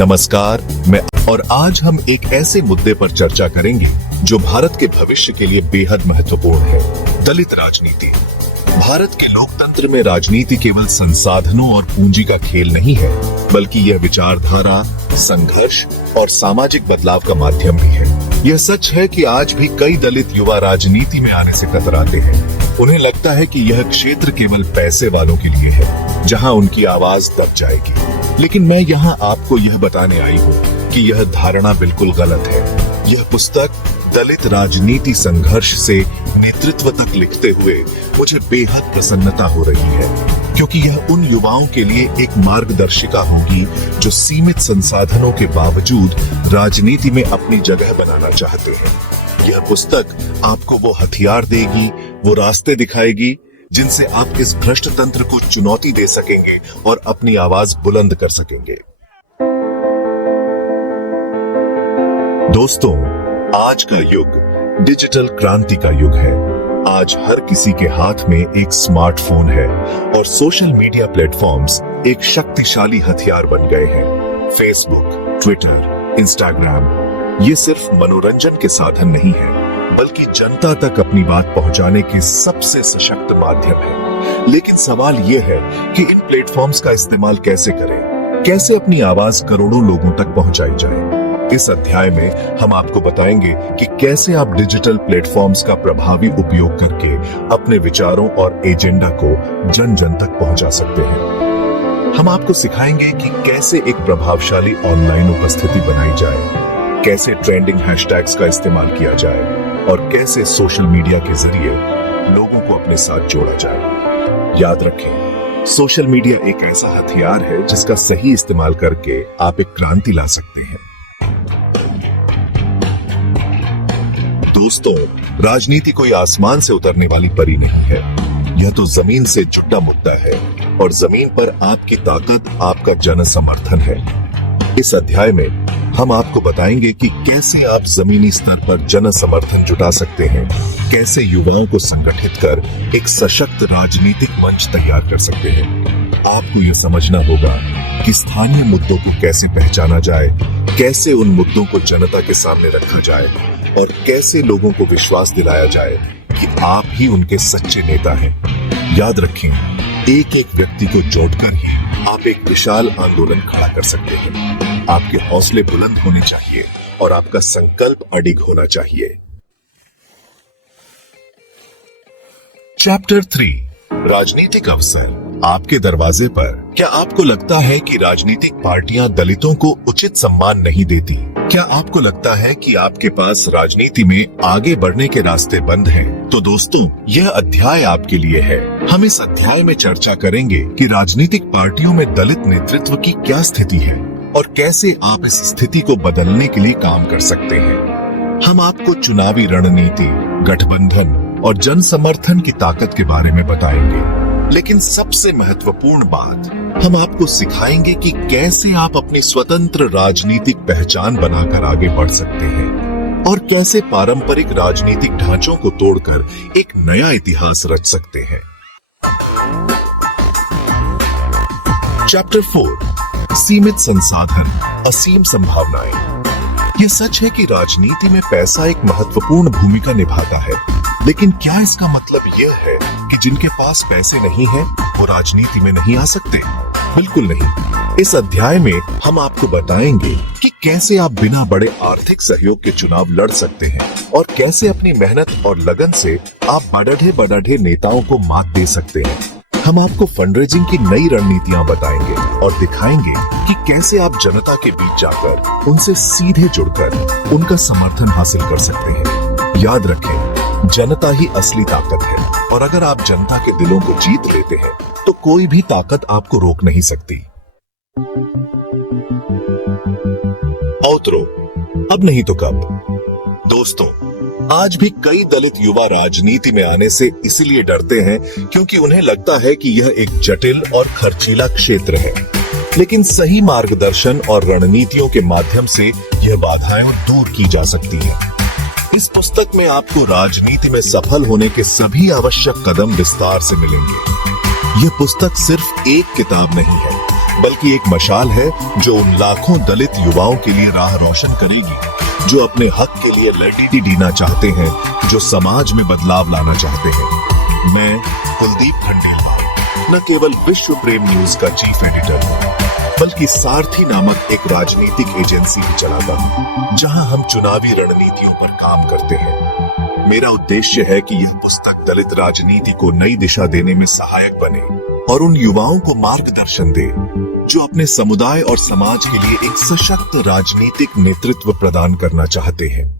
नमस्कार, और आज हम एक ऐसे मुद्दे पर चर्चा करेंगे जो भारत के भविष्य के लिए बेहद महत्वपूर्ण है। दलित राजनीति। भारत के लोकतंत्र में राजनीति केवल संसाधनों और पूंजी का खेल नहीं है, बल्कि यह विचारधारा, संघर्ष और सामाजिक बदलाव का माध्यम भी है। यह सच है कि आज भी कई दलित युवा राजनीति में आने से कतराते हैं। उन्हें लगता है कि यह क्षेत्र केवल पैसे वालों के लिए है, जहां उनकी आवाज दब जाएगी। लेकिन मैं यहाँ आपको यह बताने आई हूँ कि यह धारणा बिल्कुल गलत है। यह पुस्तक दलित राजनीति संघर्ष से नेतृत्व तक लिखते हुए मुझे बेहद प्रसन्नता हो रही है, क्योंकि यह उन युवाओं के लिए एक मार्गदर्शिका होगी जो सीमित संसाधनों के बावजूद राजनीति में अपनी जगह बनाना चाहते हैं। यह पुस्तक आपको वो हथियार देगी, वो रास्ते दिखाएगी जिनसे आप इस भ्रष्ट तंत्र को चुनौती दे सकेंगे और अपनी आवाज बुलंद कर सकेंगे। दोस्तों, आज का युग डिजिटल क्रांति का युग है। आज हर किसी के हाथ में एक स्मार्टफोन है और सोशल मीडिया प्लेटफॉर्म्स एक शक्तिशाली हथियार बन गए हैं। फेसबुक, ट्विटर, इंस्टाग्राम ये सिर्फ मनोरंजन के साधन नहीं है, बल्कि जनता तक अपनी बात पहुंचाने के सबसे सशक्त माध्यम है। लेकिन सवाल यह है कि इन प्लेटफॉर्म्स का इस्तेमाल कैसे करें, कैसे अपनी आवाज करोड़ों लोगों तक पहुंचाई जाए। इस अध्याय में हम आपको बताएंगे कि कैसे आप डिजिटल प्लेटफॉर्म्स का प्रभावी उपयोग करके अपने विचारों और एजेंडा को जन जन तक पहुंचा सकते हैं। हम आपको सिखाएंगे कि कैसे एक प्रभावशाली ऑनलाइन उपस्थिति बनाई जाए, कैसे ट्रेंडिंग हैशटैग्स का इस्तेमाल किया जाए और कैसे सोशल मीडिया के जरिए लोगों को अपने साथ जोड़ा जाए। याद रखें, सोशल मीडिया एक ऐसा हथियार है जिसका सही इस्तेमाल करके आप एक क्रांति ला सकते हैं। दोस्तों, राजनीति कोई आसमान से उतरने वाली परी नहीं है। यह तो जमीन से जुड़ा मुद्दा है और जमीन पर आपकी ताकत आपका जन समर्थन है। इस अध्याय में हम आपको बताएंगे कि कैसे आप जमीनी स्तर पर जन समर्थन जुटा सकते हैं, कैसे युवाओं को संगठित कर एक सशक्त राजनीतिक मंच तैयार कर सकते हैं। आपको यह समझना होगा कि स्थानीय मुद्दों को कैसे पहचाना जाए, कैसे उन मुद्दों को जनता के सामने रखा जाए और कैसे लोगों को विश्वास दिलाया जाए कि आप ही उनके सच्चे नेता हैं। याद रखें, एक एक व्यक्ति को जोड़कर ही आप एक विशाल आंदोलन खड़ा कर सकते हैं। आपके हौसले बुलंद होने चाहिए और आपका संकल्प अडिग होना चाहिए। चैप्टर 3, राजनीतिक अवसर आपके दरवाजे पर। क्या आपको लगता है कि राजनीतिक पार्टियां दलितों को उचित सम्मान नहीं देती? क्या आपको लगता है कि आपके पास राजनीति में आगे बढ़ने के रास्ते बंद हैं? तो दोस्तों, यह अध्याय आपके लिए है। हम इस अध्याय में चर्चा करेंगे कि राजनीतिक पार्टियों में दलित नेतृत्व की क्या स्थिति है और कैसे आप इस स्थिति को बदलने के लिए काम कर सकते हैं। हम आपको चुनावी रणनीति, गठबंधन और जन समर्थन की ताकत के बारे में बताएंगे। लेकिन सबसे महत्वपूर्ण बात, हम आपको सिखाएंगे कि कैसे आप अपनी स्वतंत्र राजनीतिक पहचान बनाकर आगे बढ़ सकते हैं और कैसे पारंपरिक राजनीतिक ढांचों को तोड़कर एक नया इतिहास रच सकते हैं। चैप्टर 4, सीमित संसाधन, असीम संभावनाएं। ये सच है कि राजनीति में पैसा एक महत्वपूर्ण भूमिका निभाता है, लेकिन क्या इसका मतलब यह है कि जिनके पास पैसे नहीं हैं, वो राजनीति में नहीं आ सकते? बिल्कुल नहीं। इस अध्याय में हम आपको बताएंगे कि कैसे आप बिना बड़े आर्थिक सहयोग के चुनाव लड़ सकते हैं और कैसे अपनी मेहनत और लगन से आप बढ़े नेताओं को मात दे सकते हैं। हम आपको फंडरेजिंग की नई रणनीतियां बताएंगे और दिखाएंगे कि कैसे आप जनता के बीच जाकर उनसे सीधे जुड़कर उनका समर्थन हासिल कर सकते हैं। याद रखें, जनता ही असली ताकत है और अगर आप जनता के दिलों को जीत लेते हैं तो कोई भी ताकत आपको रोक नहीं सकती। औतरो, अब नहीं तो कब। दोस्तों, आज भी कई दलित युवा राजनीति में आने से इसलिए डरते हैं क्योंकि उन्हें लगता है कि यह एक जटिल और खर्चीला क्षेत्र है। लेकिन सही मार्गदर्शन और रणनीतियों के माध्यम से यह बाधाएं दूर की जा सकती हैं। इस पुस्तक में आपको राजनीति में सफल होने के सभी आवश्यक कदम विस्तार से मिलेंगे। यह पुस्तक सिर्फ एक किताब नहीं है, बल्कि एक मशाल है जो उन लाखों दलित युवाओं के लिए राह रोशन करेगी जो अपने हक के लिए लड़ीडीना चाहते हैं, जो समाज में बदलाव लाना चाहते हैं। मैं कुलदीप खंडेलवाल न केवल विश्व प्रेम न्यूज का चीफ एडिटर हूँ, बल्कि सारथी नामक एक राजनीतिक एजेंसी भी चलाता हूँ, जहां हम चुनावी रणनीतियों पर काम करते हैं। मेरा उद्देश्य है कि यह पुस्तक दलित राजनीति को नई दिशा देने में सहायक बने और उन युवाओं को मार्गदर्शन दे जो अपने समुदाय और समाज के लिए एक सशक्त राजनीतिक नेतृत्व प्रदान करना चाहते हैं।